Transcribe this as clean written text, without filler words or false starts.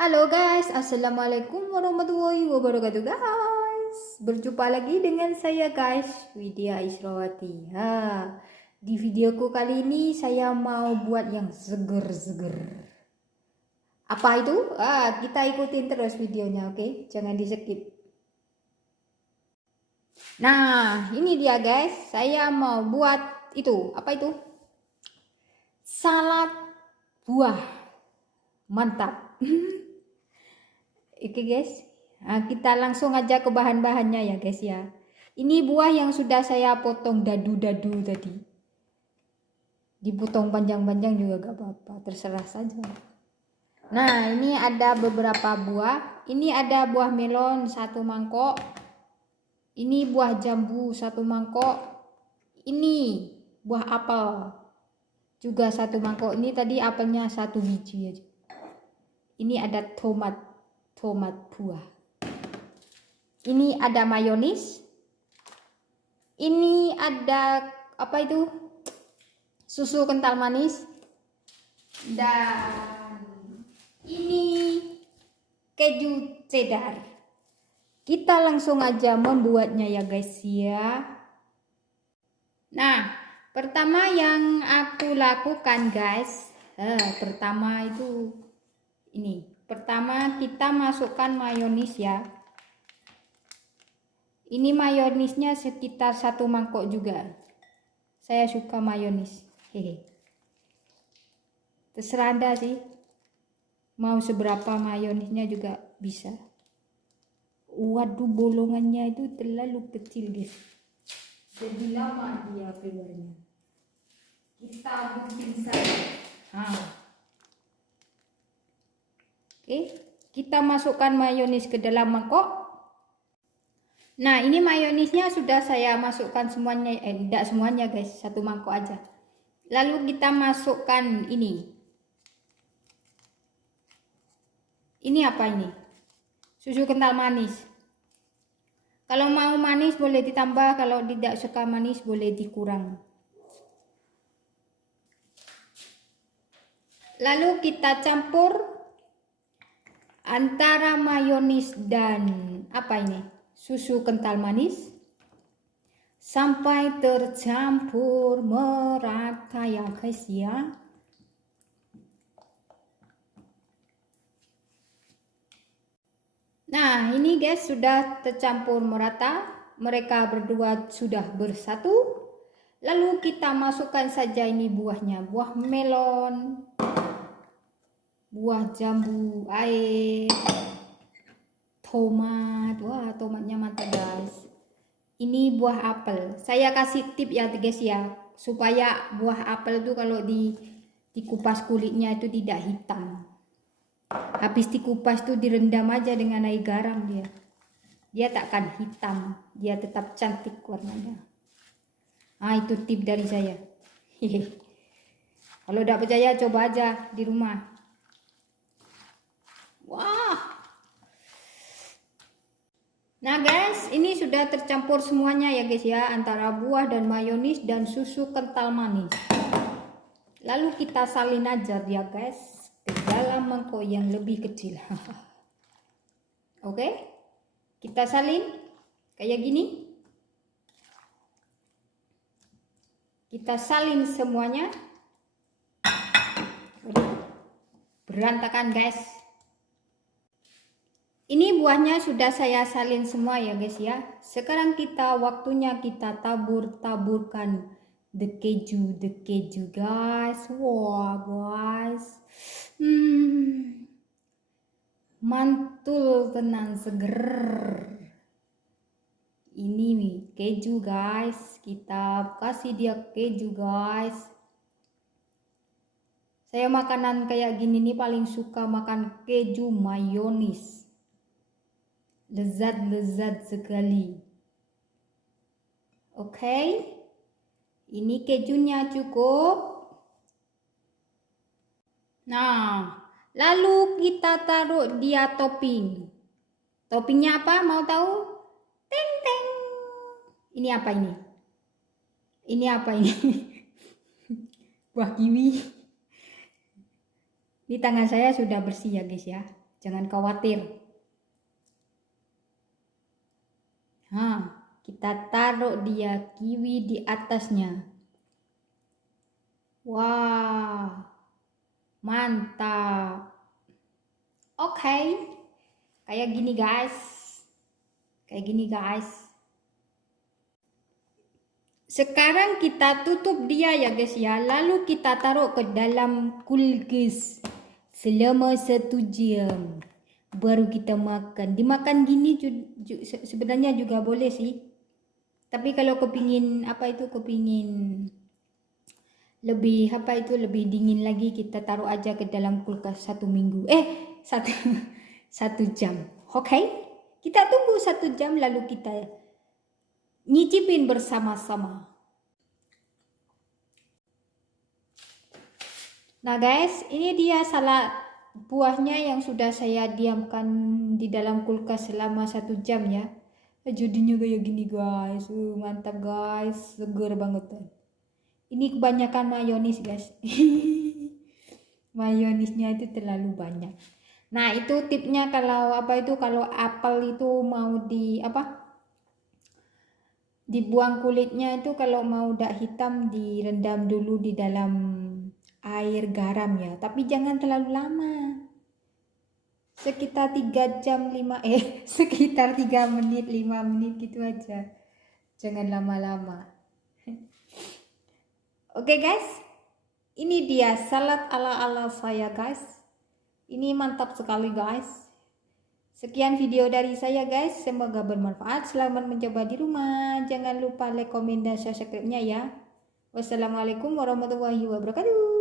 Halo guys, Assalamualaikum warahmatullahi wabarakatuh guys. Berjumpa lagi dengan saya guys, Widya Israwati. Di videoku kali ini saya mau buat yang seger-seger. Apa itu? Kita ikutin terus videonya, oke? Jangan di skip. Nah, ini dia guys. Saya mau buat itu. Apa itu? Salad buah. Mantap. Oke guys, kita langsung aja ke bahan-bahannya ya guys ya. Ini buah yang sudah saya potong dadu-dadu tadi. Dipotong panjang-panjang juga gak apa-apa, terserah saja. Nah, ini ada beberapa buah. Ini ada buah melon 1 mangkok. Ini buah jambu 1 mangkok. Ini buah apel juga 1 mangkok. Ini tadi apelnya 1 biji aja. Ini ada tomat buah. Ini ada mayonis. Ini ada apa itu? Susu kental manis. Dan ini keju cheddar. Kita langsung aja membuatnya ya guys ya. Nah, pertama yang aku lakukan guys, pertama itu ini. Pertama kita masukkan mayonis ya. Ini mayonisnya sekitar 1 mangkok juga. Saya suka mayonis. Terserah Anda sih. Mau seberapa mayonisnya juga bisa. Waduh, bolongannya itu terlalu kecil guys. Jadi lama dia keluarnya. Kita bikin saja. Oke, kita masukkan mayonis ke dalam mangkok. Nah, ini mayonisnya sudah saya masukkan semuanya, tidak semuanya guys, 1 mangkok aja. Lalu kita masukkan ini. Ini apa ini? Susu kental manis. Kalau mau manis boleh ditambah, kalau tidak suka manis boleh dikurang. Lalu kita campur antara mayonis dan apa ini? Susu kental manis sampai tercampur merata ya guys ya. Nah, ini guys sudah tercampur merata. Mereka berdua sudah bersatu. Lalu kita masukkan saja ini buahnya. Buah melon, buah jambu air, tomat. Wah, tomatnya mantap guys. Ini buah apel. Saya kasih tip ya guys ya, supaya buah apel itu kalau dikupas kulitnya itu tidak hitam. Habis dikupas tuh direndam aja dengan air garam dia. Dia takkan hitam, dia tetap cantik warnanya. Itu tip dari saya. Kalau tidak percaya coba aja di rumah. Wah. Nah guys, ini sudah tercampur semuanya ya guys ya, antara buah dan mayonis dan susu kental manis. Lalu kita salin aja ya guys ke dalam mangkok yang lebih kecil. Oke, kita salin kayak gini. Kita salin semuanya. Berantakan guys. Ini buahnya sudah saya salin semua ya guys ya. Sekarang waktunya kita taburkan the keju guys. Wah guys. Mantul tenang seger. Ini nih keju guys. Kita kasih dia keju guys. Saya makanan kayak gini nih paling suka makan keju mayonis. Lezat sekali. Oke. Ini kejunya cukup. Nah, lalu kita taruh dia topping. Toppingnya apa? Mau tahu? Teng teng. Ini apa ini? Ini apa ini? Buah kiwi. Di tangan saya sudah bersih ya guys ya. Jangan khawatir. Kita taruh dia kiwi di atasnya. Wah, mantap. Oke. Kayak gini guys. Sekarang kita tutup dia ya guys ya. Lalu kita taruh ke dalam kulkas selama 1 jam. Baru kita makan. Dimakan gini sebenarnya juga boleh sih. Tapi kalau kepingin lebih lebih dingin lagi, kita taruh aja ke dalam kulkas 1 minggu. 1 jam. Oke? Kita tunggu 1 jam lalu kita nyicipin bersama-sama. Nah guys, ini dia salad buahnya yang sudah saya diamkan di dalam kulkas selama 1 jam ya. Jadinya kayak gini guys. Mantap guys, seger banget. Ini kebanyakan mayonis guys. Mayonisnya itu terlalu banyak. Nah, itu tipnya kalau kalau apel itu mau dibuang kulitnya itu, kalau mau udah hitam direndam dulu di dalam air garam ya. Tapi jangan terlalu lama. Sekitar 3 jam 5 sekitar 3 menit 5 menit gitu aja. Jangan lama-lama. Oke guys, ini dia salad ala-ala saya guys. Ini mantap sekali guys. Sekian video dari saya guys, semoga bermanfaat. Selamat mencoba di rumah. Jangan lupa like, komen, dan subscribe-nya ya. Wassalamualaikum warahmatullahi wabarakatuh.